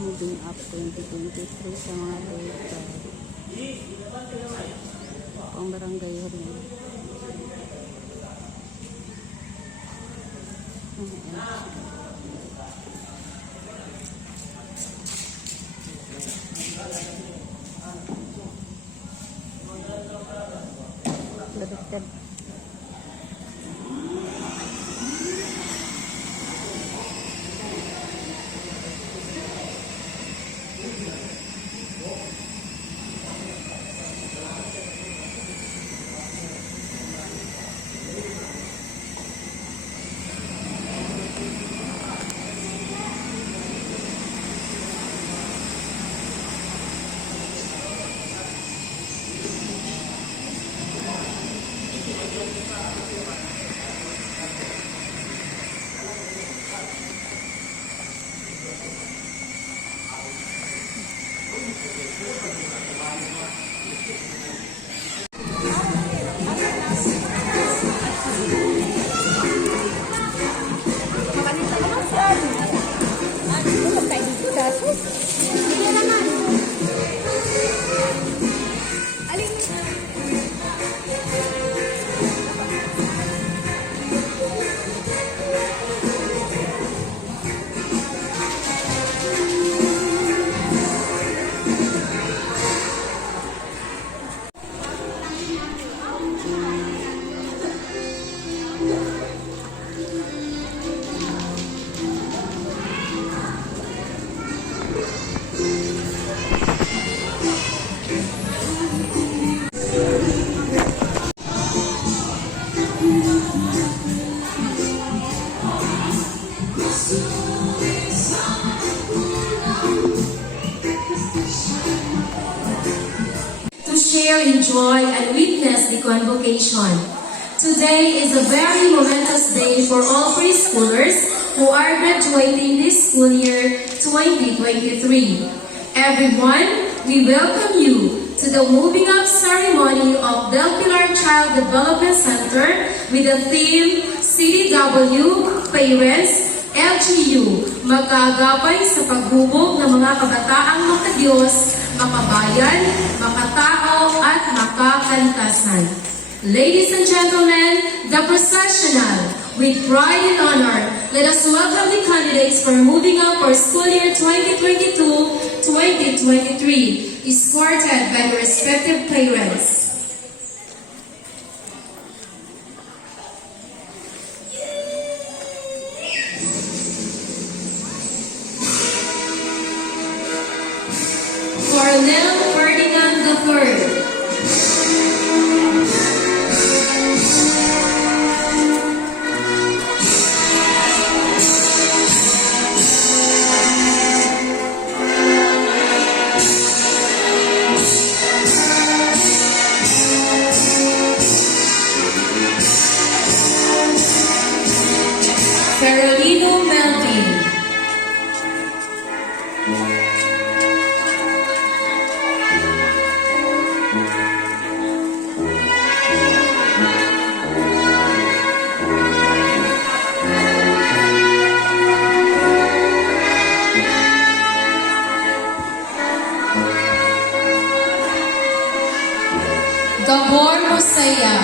moving up 2023 sa mga bata. Ang barangay rin. Labitad. Share in joy and witness the convocation. Today is a very momentous day for all preschoolers who are graduating this school year 2023. Everyone, we welcome you to the moving up ceremony of Del Pilar Child Development Center with the theme CDW Parents LGU, magagabay sa paghubog ng mga kabataang makadiyos, makabayan, makatao, at makakalikasan. Ladies and gentlemen, the processional, with pride and honor, let us welcome the candidates for moving up for school year 2022-2023, escorted by their respective parents. Cornel Ferdinand III. Carolino Melvin. Gabor Mosaya.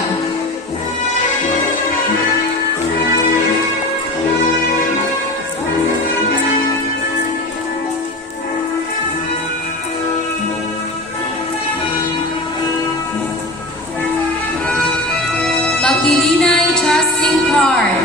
Makilinay Justin Card.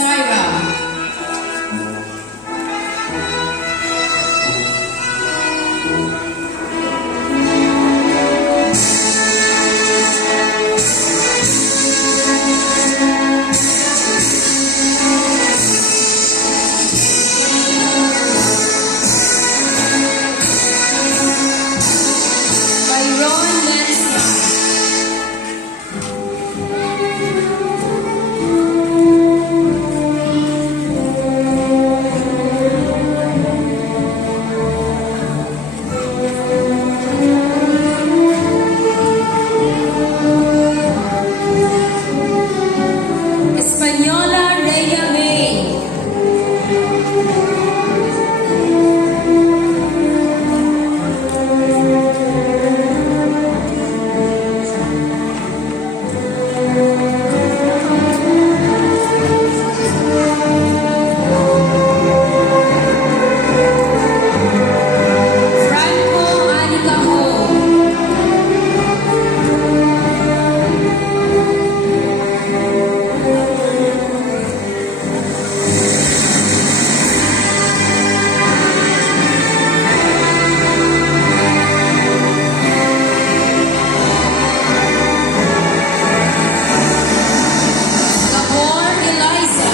Zaira. Byron Mensa. Española Rhea May. Franco Anica Ho. Gabor Eliza.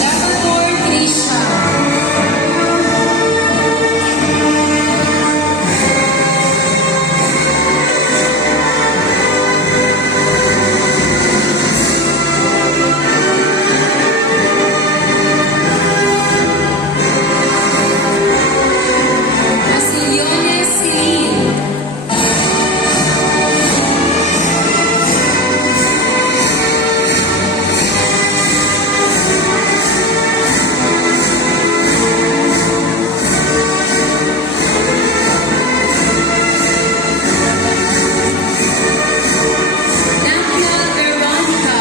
Labrador Trisha. Basiliones Celine. Nacna Veronica.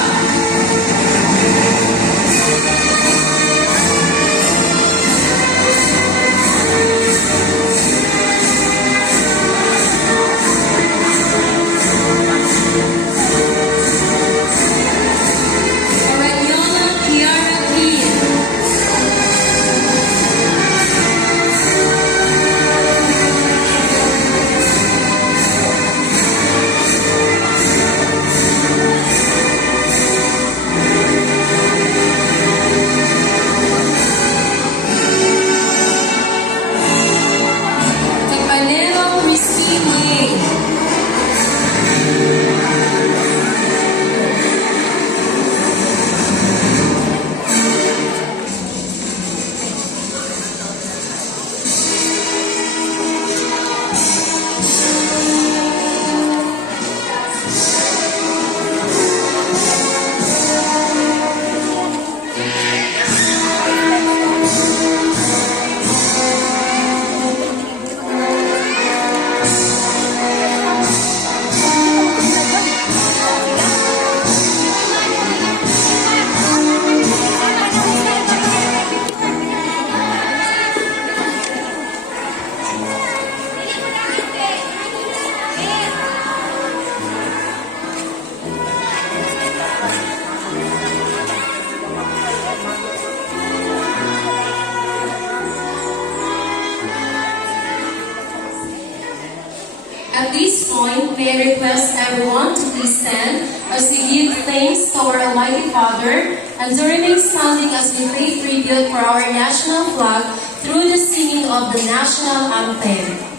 Oragnola Kiara Kian. Campanero Christine Yang. At this point, may I request everyone to please stand as we give thanks to our Almighty Father and to remain standing as we pay tribute for our national flag through the singing of the national anthem.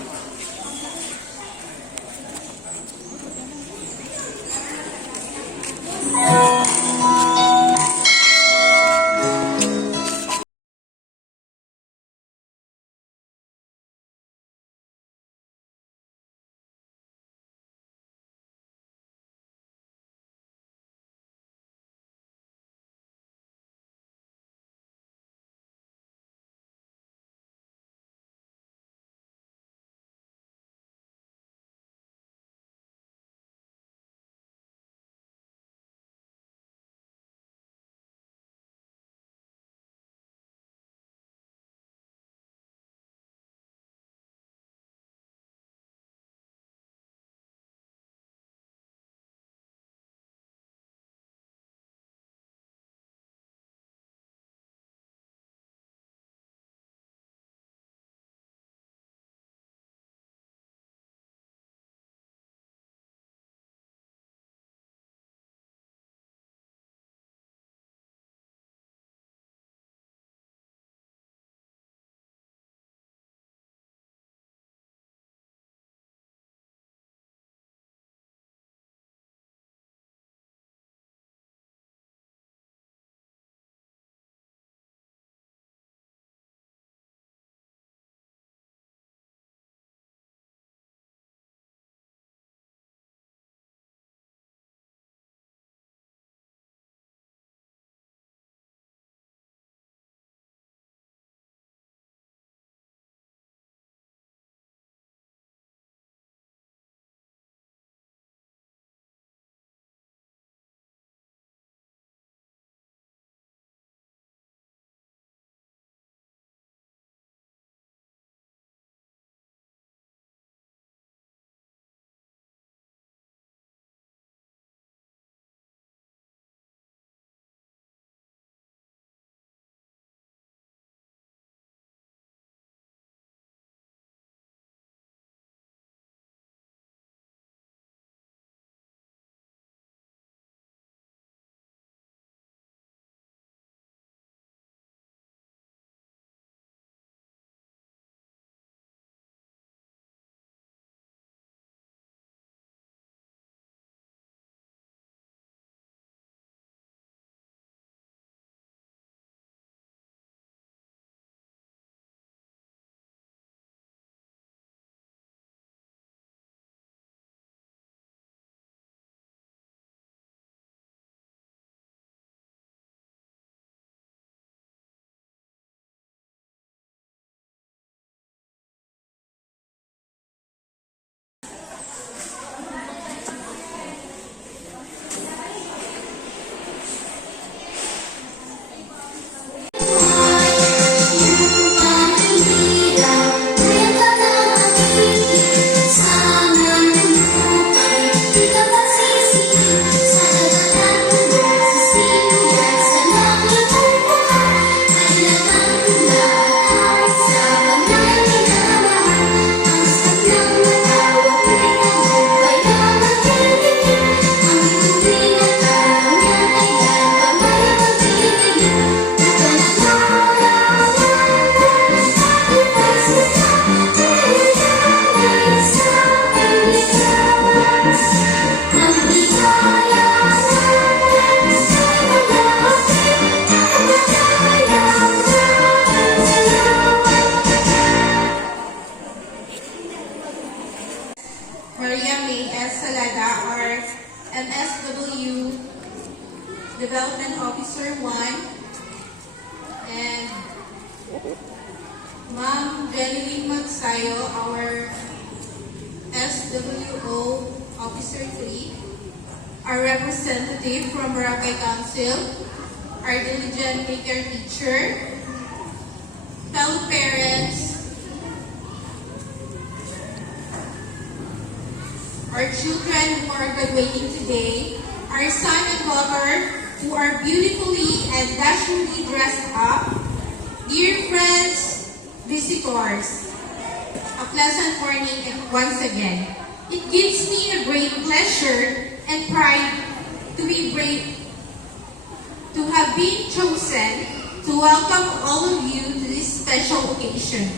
Maria May S. Salada, our MSW Development Officer 1, and Ma'am Jeneline Magsayo, our SWO Officer 3, our representative from Boracay Council, our diligent maker teacher, fellow parents, our children who are graduating today, our son and daughter who are beautifully and dashingly dressed up, dear friends, visitors, a pleasant morning and once again. It gives me a great pleasure and pride to have been chosen to welcome all of you to this special occasion,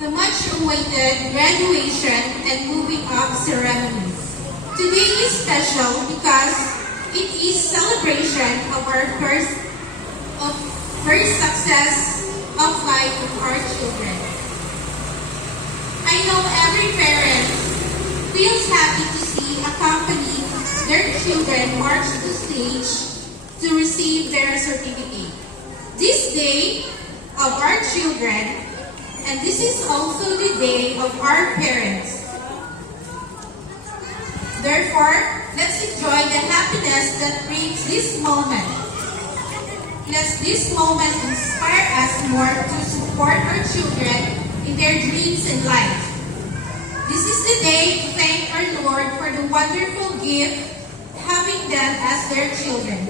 the much-awaited graduation and moving up ceremony. Today is special because it is celebration of our first success of life of our children. I know every parent feels happy to see accompany their children march to the stage to receive their certificate. This day of our children, and this is also the day of our parents. Therefore, let's enjoy the happiness that brings this moment. Let this moment inspire us more to support our children in their dreams in life. This is the day to thank our Lord for the wonderful gift having them as their children.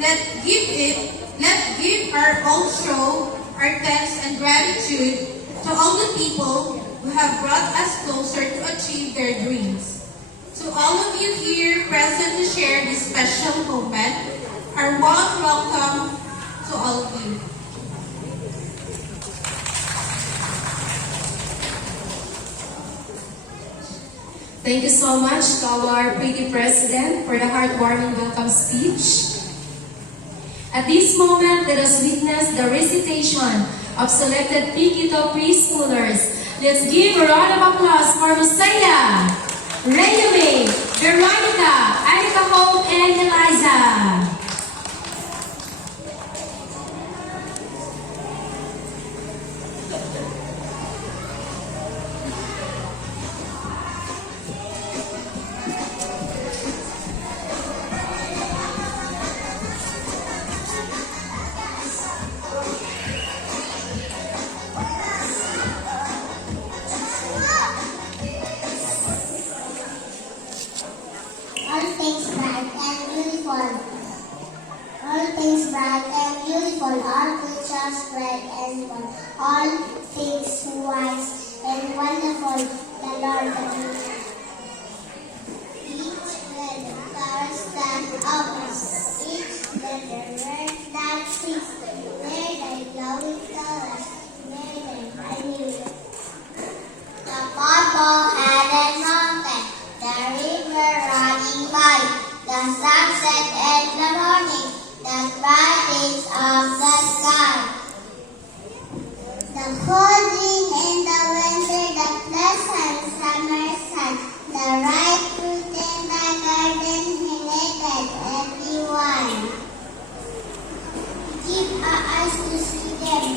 Let's give our all show our thanks and gratitude to all the people who have brought us closer to achieve their dreams. To all of you here present to share this special moment, our warm welcome to all of you. Thank you so much to our pretty President for the heartwarming welcome speech. At this moment, let us witness the recitation of selected Pikito preschoolers. Let's give a round of applause for Musaya, Rayume, Veronica, Anika Hope, and Eliza. All things bright and beautiful. All things bright and beautiful. All creatures bright and fun. All things wise and wonderful. The Lord of nature. Each letter stars that opens. Each letter word that sings. Where thy glowing colors. Where thy shining. The purple-headed mountain. The river running by, the sunset and the morning, the brightness of the sky. The cold wind in the winter, the pleasant summer sun, the ripe fruit in the garden, he naked everyone. Give our eyes to see them,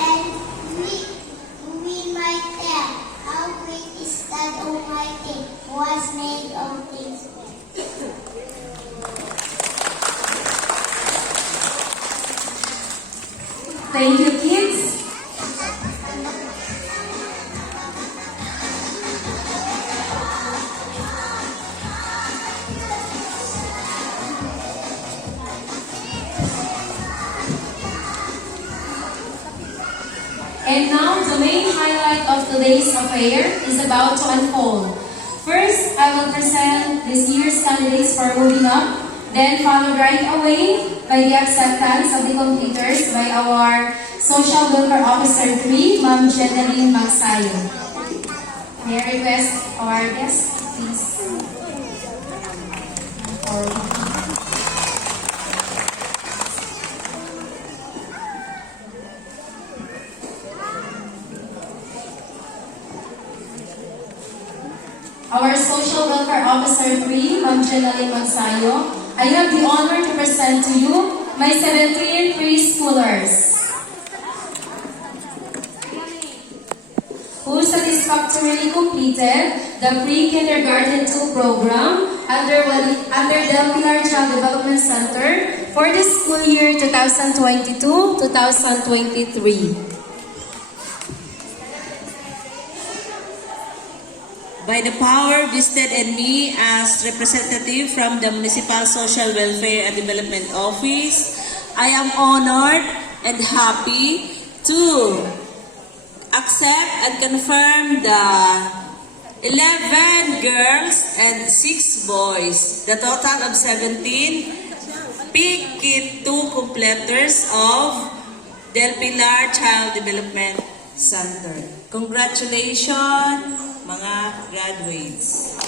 and we might tell how great is God Almighty, who has made all things. Thank you, kids. And now, the main highlight of today's affair is about to unfold. First, I will present this year's candidates for moving up, then followed right away by the acceptance of the completers by our Social Welfare Officer 3, Ma'am Jeneline Magsayo. May I request our guest, please. our Social Welfare Officer 3, Ma'am Jenaline Magsayo, I have the honor to present to you my 17 preschoolers who satisfactorily completed the Pre-Kindergarten 2 program under Del Pilar Child Development Center for the school year 2022-2023. By the power vested in me as representative from the Municipal Social Welfare and Development Office, I am honored and happy to accept and confirm the 11 girls and 6 boys, the total of 17 PKIT 2 completers of Del Pilar Child Development Center. Congratulations, mga graduates.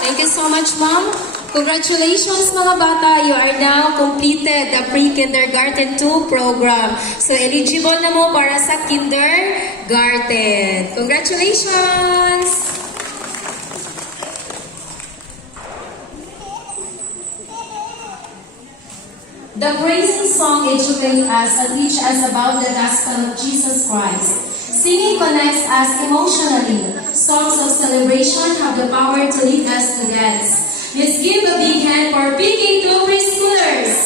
Thank you so much, Ma'am. Congratulations, mga bata. You are now completed the Pre-Kindergarten 2 program. So, eligible na mo para sa kindergarten. Congratulations! The praising song educates us and teaches us about the gospel of Jesus Christ. Singing connects us emotionally. Songs of celebration have the power to lead us to dance. Let's give a big hand for PK2 preschoolers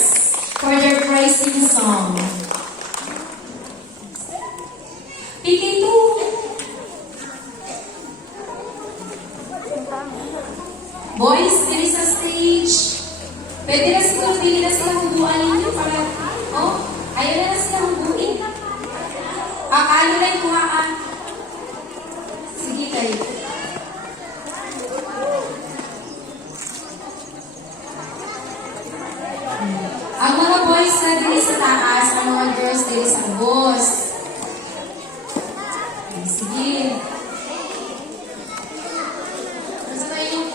for their praising song. PK2. Boys, dili sa stage. Pwede na siguro, dili na sila hubuan ninyo para, ayaw na sila hubuin. Ano na yung kuhaan? Sige kayo. Ang mga boys na dili sa taas, ang mga girls dili sa ubos. Sige. Basta tayo yung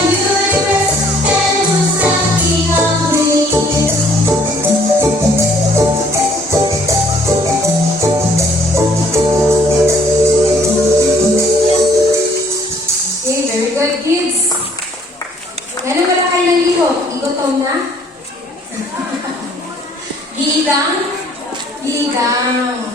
Universe, and who's the king of me? Kids, gano'n pala kayo ng likod? Igutom na? Giigang? Giigang.